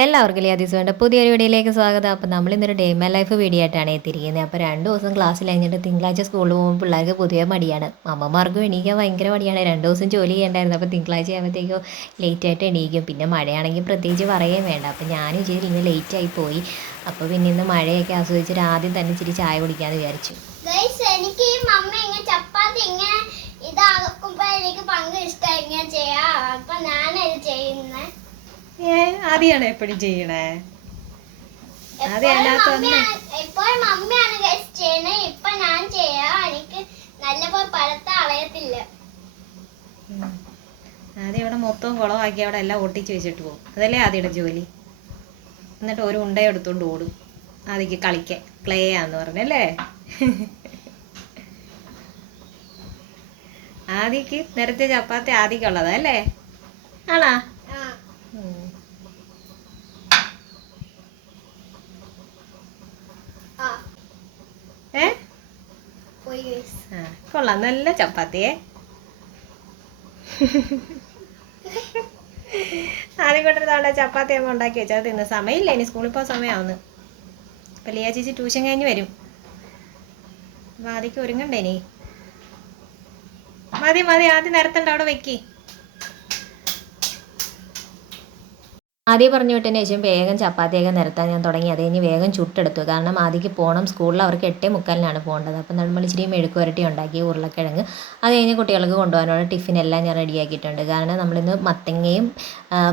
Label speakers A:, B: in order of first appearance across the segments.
A: എല്ലാവർക്കും ലിയാദിസുണ്ട് പുതിയൊരു വീഡിയോയിലേക്ക് സ്വാഗതം. അപ്പോൾ നമ്മൾ ഇന്നൊരു ഡേ മൈ ലൈഫ് വീഡിയോ ആയിട്ടാണ് എത്തിയിരിക്കുന്നത്. അപ്പോൾ രണ്ട് ദിവസം ക്ലാസ്സിൽ കഴിഞ്ഞിട്ട് തിങ്കളാഴ്ച സ്കൂളിൽ പോകുമ്പോൾ പിള്ളേർക്ക് പുതിയ മടിയാണ്. അമ്മമാർക്കും എണീക്കാൻ ഭയങ്കര മടിയാണ്. രണ്ട് ദിവസം ജോലി ചെയ്യേണ്ടായിരുന്നു. അപ്പോൾ തിങ്കളാഴ്ച ആകുമ്പോഴത്തേക്കും ലേറ്റ് ആയിട്ട് എണീക്കും. പിന്നെ മഴയാണെങ്കിൽ പ്രത്യേകിച്ച് പറയുകയും വേണ്ട. അപ്പോൾ ഞാനും ഇച്ചിരി ഇന്ന് ലേറ്റ് ആയി പോയി. അപ്പോൾ പിന്നെ ഇന്ന് മഴയൊക്കെ ആസ്വദിച്ചിട്ട് ആദ്യം തന്നെ ഇച്ചിരി ചായ കുടിക്കാമെന്ന് വിചാരിച്ചു.
B: എനിക്ക് ചപ്പാത്തി ഇങ്ങനെ ഇതാക്കുമ്പോൾ എനിക്ക് പങ്ക് ഇഷ്ടം. ഇങ്ങനെ ചെയ്യാ. അപ്പൊ ചെയ്യുന്നേ
A: ഏ ആദ്യമാണ് എപ്പോഴും ചെയ്യണേ? അതെ,
B: എപ്പോഴും
A: അതിനകത്ത്
B: മമ്മിയാണ് എപ്പോഴും മമ്മിയാണ് ഗൈസ് ചെയ്യണേ. ഇപ്പൊ ഞാൻ ചെയ്യാം. എനിക്ക് നല്ലപോലെ പലത്ത അളയത്തില്ല
A: ആദ്യം ഇവിടെ മൊത്തം കുളമാക്കി അവിടെ എല്ലാം ഒട്ടിച്ച് വെച്ചിട്ട് പോകും. അതല്ലേ ആദ്യയുടെ ജോലി? എന്നിട്ട് ഒരു ഉണ്ട എടുത്തോണ്ട് ഓടും. ആദ്യക്ക് കളിക്കാൻ. ക്ലേ ആന്ന് പറഞ്ഞല്ലേ ആദ്യക്ക് നിരത്തിയ ചപ്പാത്തി ആദ്യക്കുള്ളതാ അല്ലേ? ആണാ
B: ആ
A: ഉം.
B: ആ
A: ഏ
B: പോയി ഗൈസ്
A: ആ കൊള്ളാം. നല്ല ചപ്പാത്തിയെ. ആദ്യം കൊണ്ടിരുന്നാണ്ട് ചപ്പാത്തി അമ്മ ഉണ്ടാക്കി വെച്ചാൽ തിന്ന സമയമില്ല. ഇനി സ്കൂളിൽ പോകാൻ സമയമാവുന്നു. അപ്പം ലിയ ചേച്ചി ട്യൂഷൻ കഴിഞ്ഞ് വരും. അപ്പം ആദ്യക്ക് ഒരുങ്ങണ്ടേ ഇനി? മതി മതി. ആദ്യം നിരത്തണ്ട അവിടെ വെക്കി. ആദ്യം പറഞ്ഞു വിട്ടതിന് ശേഷം വേഗം ചപ്പാത്തിയൊക്കെ നിരത്താൻ ഞാൻ തുടങ്ങി. അത് കഴിഞ്ഞ് വേഗം ചുട്ടെടുത്തു. കാരണം ആദ്യക്ക് പോകണം സ്കൂളിൽ അവർക്ക് എട്ടേ മുക്കാലിനാണ് പോകേണ്ടത്. അപ്പം നമ്മൾ ഇച്ചിരി മെഴുക്ക് വരട്ടി ഉണ്ടാക്കി ഉരുളക്കിഴങ്ങ്. അത് കഴിഞ്ഞ് കുട്ടികൾക്ക് കൊണ്ടുപോകാനുള്ള ടിഫിനെല്ലാം ഞാൻ റെഡിയാക്കിയിട്ടുണ്ട് കാരണം നമ്മളിന്ന് മത്തങ്ങയും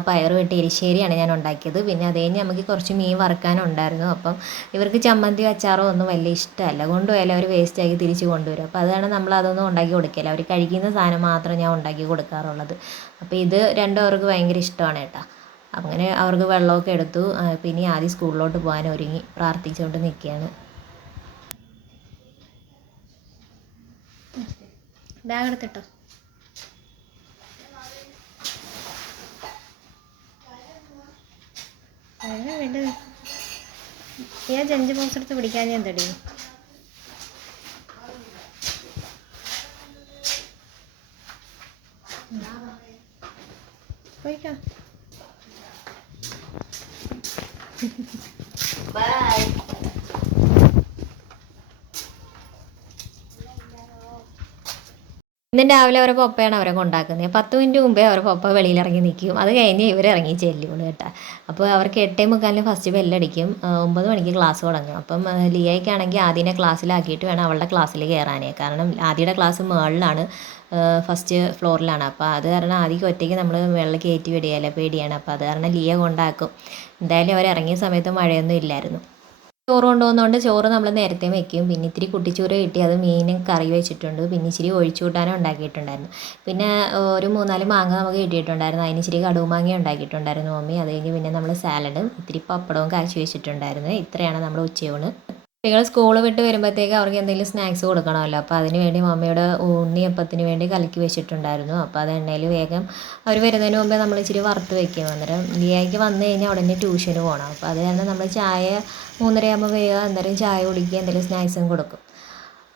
A: പയറും ഇട്ട് എരിശ്ശേരിയാണ് ഞാൻ ഉണ്ടാക്കിയത്. പിന്നെ അത് കഴിഞ്ഞ് നമുക്ക് കുറച്ച് മീൻ വറുക്കാനുണ്ടായിരുന്നു അപ്പം ഇവർക്ക് ചമ്മന്തി അച്ചാറോ ഒന്നും വലിയ ഇഷ്ടമല്ല. കൊണ്ടുപോയാലും അവർ വേസ്റ്റാക്കി തിരിച്ച് കൊണ്ടുവരും. അപ്പോൾ അതാണ് നമ്മൾ അതൊന്നും ഉണ്ടാക്കി കൊടുക്കില്ല അവർ കഴിക്കുന്ന സാധനം മാത്രം ഞാൻ ഉണ്ടാക്കി കൊടുക്കാറുള്ളത്. അപ്പോൾ ഇത് രണ്ടും അവർക്ക് ഭയങ്കര ഇഷ്ടമാണ് കേട്ടോ. അങ്ങനെ അവർക്ക് വെള്ളമൊക്കെ എടുത്തു. പിന്നെ ആദ്യം സ്കൂളിലോട്ട് പോകാൻ ഒരുങ്ങി പ്രാർത്ഥിച്ചുകൊണ്ട് നിൽക്കുകയാണ്. ബാഗ് എടുത്തിട്ടോ? ഞാൻ ജഞ്ച് ബോക്സ് എടുത്ത് പിടിക്കാൻ ഞാൻ തടി. പോയിക്കോ.
B: Bye!
A: ഇന്ന് രാവിലെ അവരെ പപ്പയാണ് അവരെ കൊണ്ടാക്കുന്നത്. പത്ത് മിനിറ്റ് മുമ്പേ അവരെ പപ്പ വെളിയിൽ ഇറങ്ങി നിൽക്കും. അത് കഴിഞ്ഞ് ഇവർ ഇറങ്ങി ചെല്ലുള്ളൂ കേട്ടോ. അപ്പോൾ അവർക്ക് എട്ടേ മുക്കാലിന് ഫസ്റ്റ് ബെല്ലടിക്കും ഒമ്പത് മണിക്ക് ക്ലാസ് തുടങ്ങും. അപ്പം ലിയയ്ക്കാണെങ്കിൽ ആദ്യനെ ക്ലാസ്സിലാക്കിയിട്ട് വേണം അവളുടെ ക്ലാസ്സിൽ കയറാനേ കാരണം ആദ്യയുടെ ക്ലാസ് മുകളിലാണ് ഫസ്റ്റ് ഫ്ലോറിലാണ് അപ്പോൾ അത് കാരണം ആദ്യം ഒറ്റയ്ക്ക് നമ്മൾ വെള്ളം കയറ്റി വിടുകയല്ലേ പേടിയാണ്. അപ്പോൾ അത് കാരണം ലിയ കൊണ്ടാക്കും. എന്തായാലും അവർ ഇറങ്ങിയ സമയത്ത് മഴയൊന്നും ഇല്ലായിരുന്നു. ചോറ് കൊണ്ടുപോകുന്നതുകൊണ്ട് ചോറ് നമ്മൾ നേരത്തെ വെക്കും. പിന്നെ ഇത്തിരി കുട്ടിച്ചോറ് കിട്ടി അത് മീനും കറി വെച്ചിട്ടുണ്ട്. പിന്നെ ഇച്ചിരി ഒഴിച്ചു കൂട്ടാനും ഉണ്ടാക്കിയിട്ടുണ്ടായിരുന്നു. പിന്നെ ഒരു മൂന്നാൽ മാങ്ങ നമുക്ക് കിട്ടിയിട്ടുണ്ടായിരുന്നു. അതിന് ഇച്ചിരി കടുവ് മാങ്ങ ഉണ്ടാക്കിയിട്ടുണ്ടായിരുന്നു മമ്മി. അത് കഴിഞ്ഞ് പിന്നെ നമ്മൾ സാലഡും ഇത്തിരി പപ്പടവും കാച്ചി വെച്ചിട്ടുണ്ടായിരുന്നു. ഇത്രയാണ് നമ്മുടെ ഉച്ചയൂണ്. കുട്ടികൾ സ്കൂൾ വിട്ട് വരുമ്പോഴത്തേക്ക് അവർക്ക് എന്തെങ്കിലും സ്നാക്സ് കൊടുക്കണമല്ലോ. അപ്പോൾ അതിന് വേണ്ടി മമ്മിയുടെ ഉണ്ണിയപ്പത്തിന് വേണ്ടി കലക്കി വെച്ചിട്ടുണ്ടായിരുന്നു. അപ്പോൾ അത് എണ്ണയിൽ വേഗം അവർ വരുന്നതിന് മുമ്പേ നമ്മൾ ഇച്ചിരി വറുത്ത് വെക്കും. അന്നേരം ലിയായ്ക്ക് വന്നു കഴിഞ്ഞാൽ ഉടനെ ട്യൂഷന് പോകണം അപ്പോൾ അത് കാരണം നമ്മൾ ചായ മൂന്നരയാകുമ്പോൾ വേഗം അന്നേരം ചായ കുടിക്കുക എന്തെങ്കിലും സ്നാക്സും കൊടുക്കും.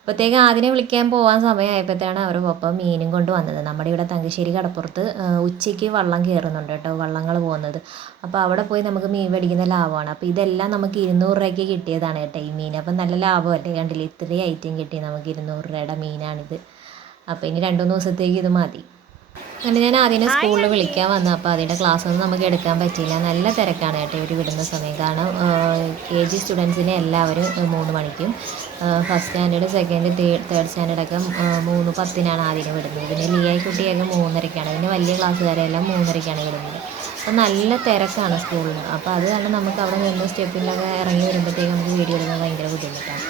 A: അപ്പോഴത്തേക്ക് ആദ്യം വിളിക്കാൻ പോകാൻ സമയമായപ്പോഴത്തേക്കാണ് അവർ ഒപ്പം മീനും കൊണ്ട് വന്നത്. നമ്മുടെ ഇവിടെ തങ്കശ്ശേരി കടപ്പുറത്ത് ഉച്ചയ്ക്ക് വള്ളം കയറുന്നുണ്ട് കേട്ടോ വള്ളങ്ങൾ പോകുന്നത്. അപ്പോൾ അവിടെ പോയി നമുക്ക് മീൻ മേടിക്കുന്ന ലാഭമാണ്. അപ്പോൾ ഇതെല്ലാം നമുക്ക് ഇരുന്നൂറ് രൂപയ്ക്ക് കിട്ടിയതാണ് കേട്ടോ ഈ മീൻ. അപ്പം നല്ല ലാഭമല്ലേ കണ്ടില്ലേ? ഇത്രയും ഐറ്റം കിട്ടി നമുക്ക് ഇരുന്നൂറ് രൂപയുടെ മീനാണിത്. അപ്പോൾ ഇനി രണ്ട് മൂന്ന് ദിവസത്തേക്ക് ഇത് മതി. അങ്ങനെ ഞാൻ ആദ്യം സ്കൂളിൽ വിളിക്കാൻ വന്നു. അപ്പോൾ അതിന്റെ ക്ലാസ് ഒന്നും നമുക്ക് എടുക്കാൻ പറ്റിയില്ല. നല്ല തിരക്കാണ് കേട്ടോ ഇവർ വിടുന്ന സമയം. കാരണം കെ ജി സ്റ്റുഡൻസിനെ എല്ലാവരും മൂന്ന് മണിക്കും ഫസ്റ്റ് സ്റ്റാൻഡേർഡ് സെക്കൻഡ് തേർഡ് സ്റ്റാൻഡേർഡൊക്കെ മൂന്ന് പത്തിനാണ് ആദ്യം വിടുന്നത്. പിന്നെ ലിയായി കുട്ടിയൊക്കെ മൂന്നരയ്ക്കാണ് പിന്നെ വലിയ ക്ലാസ്സുകാരെല്ലാം മൂന്നരയ്ക്കാണ് വിടുന്നത്. അപ്പോൾ നല്ല തിരക്കാണ് സ്കൂളിൽ അപ്പോൾ അത് കാരണം നമുക്ക് അവിടെ നിന്ന് സ്റ്റെപ്പിലൊക്കെ ഇറങ്ങി വരുമ്പോഴത്തേക്കും നമുക്ക് വീഡിയോ എടുക്കാൻ ഭയങ്കര ബുദ്ധിമുട്ടാണ്.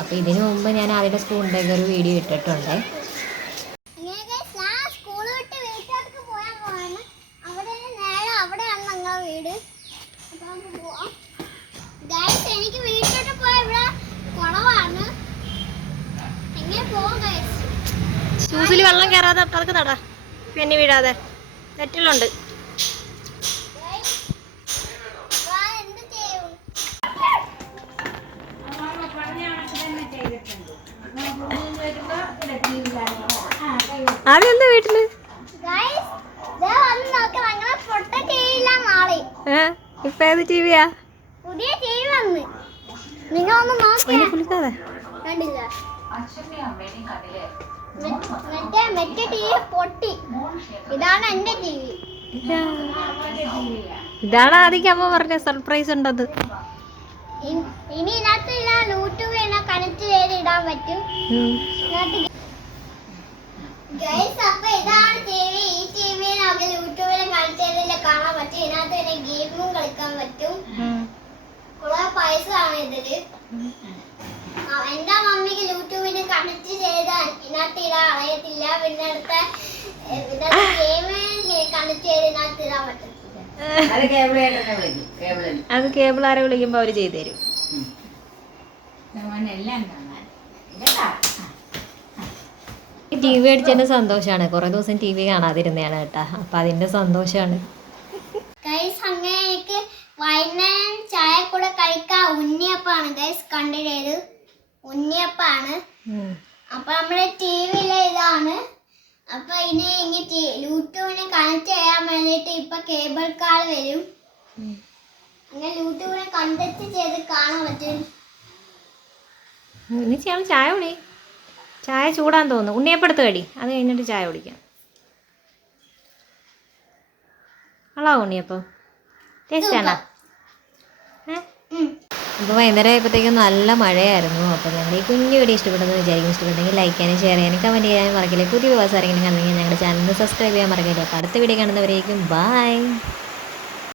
A: അപ്പോൾ ഇതിനു മുമ്പ് ഞാൻ ആദ്യത്തെ സ്കൂളിന്റെയൊക്കെ ഒരു വീഡിയോ ഇട്ടിട്ടുണ്ട്
B: ഇങ്ങനെ guys, ഞാൻ സ്കൂൾ വിട്ട് വീട്ടിലേക്ക് പോയാൻ പോവാണ് അവിടെ നേരെ അവിടെയാണ് ഞങ്ങളുടെ വീട് അപ്പൊ നമുക്ക് പോവാം ഗൈസ് എനിക്ക് വീട്ടിലോട്ട് പോയ ഇവിടെ കുളമാണ് എങ്ങനെ പോവാം ഗൈസ്
A: ഷൂസിൽ വെള്ളം കയറാതെ പതുക്കെ നട. പിന്നെ വീഴാതെ. നെറ്റിലുണ്ട്. ആദ്യം എന്താ വീട്ടിൽ? ഇപ്പൊ ഏത് ടിവിയാ?
B: പുതിയ ടിവി വന്ന്. നിങ്ങൾ ഒന്ന് നോക്കിയാ കണ്ടില്ല. മറ്റേ മറ്റേ ടി വി പൊട്ടി. ഇതാണ് എന്റെ ടി വി.
A: ഇതാണ് ആദ്യം അമ്മ പറഞ്ഞ സർപ്രൈസ് ഉണ്ടത്.
B: ഇനി ഇതിനകത്ത് യൂട്യൂബ് കണക്ട് ചെയ്ത് ഇടാൻ പറ്റും. ഇതിനകത്ത് ഗൈസ് അപ്പൊ ഇതാണ് ടി വി. ഈ ടി വിയിലൊക്കെ യൂട്യൂബിൽ കണക്ട് ചെയ്തില്ല കാണാൻ പറ്റും. ഇതിനകത്ത് തന്നെ ഗെയിമും കളിക്കാൻ പറ്റും. കുറെ പൈസ ആണ് ഇതിൽ. എന്റെ മമ്മിക്ക് യൂട്യൂബിന് കണക്ട് ചെയ്താൽ ഇതിനകത്ത് ഇടാൻ അറിയത്തില്ല പിന്നെ അടുത്ത ഗെയിം കണക്ട് ചെയ്ത് ഇതിനകത്ത് ഇടാൻ പറ്റും
C: അത്
A: കേബിൾ ആരെ വിളിക്കുമ്പോ അവർ ചെയ്തു തരും.
C: എല്ലാം കാണാൻ. കേട്ടാ
A: ടി വി അടിച്ചതിന്റെ സന്തോഷാണ്. കുറേ ദിവസം ടി വി കാണാതിരുന്നതാണ് കേട്ടാ. അപ്പൊ അതിന്റെ സന്തോഷമാണ്
B: ഗൈസ് അങ്ങനെ എനിക്ക് വൈകുന്നേരം ചായ കൂടെ കഴിക്കാൻ ഉണ്ണിയപ്പാണ് ഗൈസ് കണ്ടിട്ടത് ഉണ്ണിയപ്പാണ്. അപ്പൊ നമ്മുടെ ടി വിയിലെ ഇതാണ്. അപ്പൊ ഇനി ഇനി യൂട്യൂബിനെ കണക്ട് ചെയ്യാൻ വേണ്ടിട്ട് ഇപ്പൊ കേബിൾ കാർ വരും. അങ്ങനെ യൂട്യൂബിനെ കണ്ടക്ട് ചെയ്ത് കാണാൻ പറ്റും.
A: ഇനി ചെയ്യാൻ ചായ കുടി. ചായ ചൂടാൻ തോന്നുന്നു. ഉണ്ണിയപ്പെടുത്ത് കടി. അത് കഴിഞ്ഞിട്ട് ചായ കുടിക്കാം. ആളാ ഉണ്ണിയപ്പം. ടേസ്റ്റ് ആണോ. അപ്പോൾ വൈകുന്നേരം ആയപ്പോഴത്തേക്കും നല്ല മഴയായിരുന്നു. അപ്പോൾ ഞങ്ങൾ ഈ കുഞ്ഞു വീഡിയോ ഇഷ്ടപ്പെട്ടെന്ന് വിചാരിക്കും ഇഷ്ടപ്പെട്ടെങ്കിൽ ലൈക്ക് ചെയ്യാനും ഷെയർ ചെയ്യാനും കമന്റ് ചെയ്യാനും മറക്കില്ല. പുതിയ വ്യവസായം ആരെങ്കിലും കണ്ടെങ്കിൽ ഞങ്ങളുടെ ചാനൽ സബ്സ്ക്രൈബ് ചെയ്യാൻ മറക്കില്ല. അപ്പോൾ അടുത്ത വീഡിയോ കാണുന്നവരേക്കും ബൈ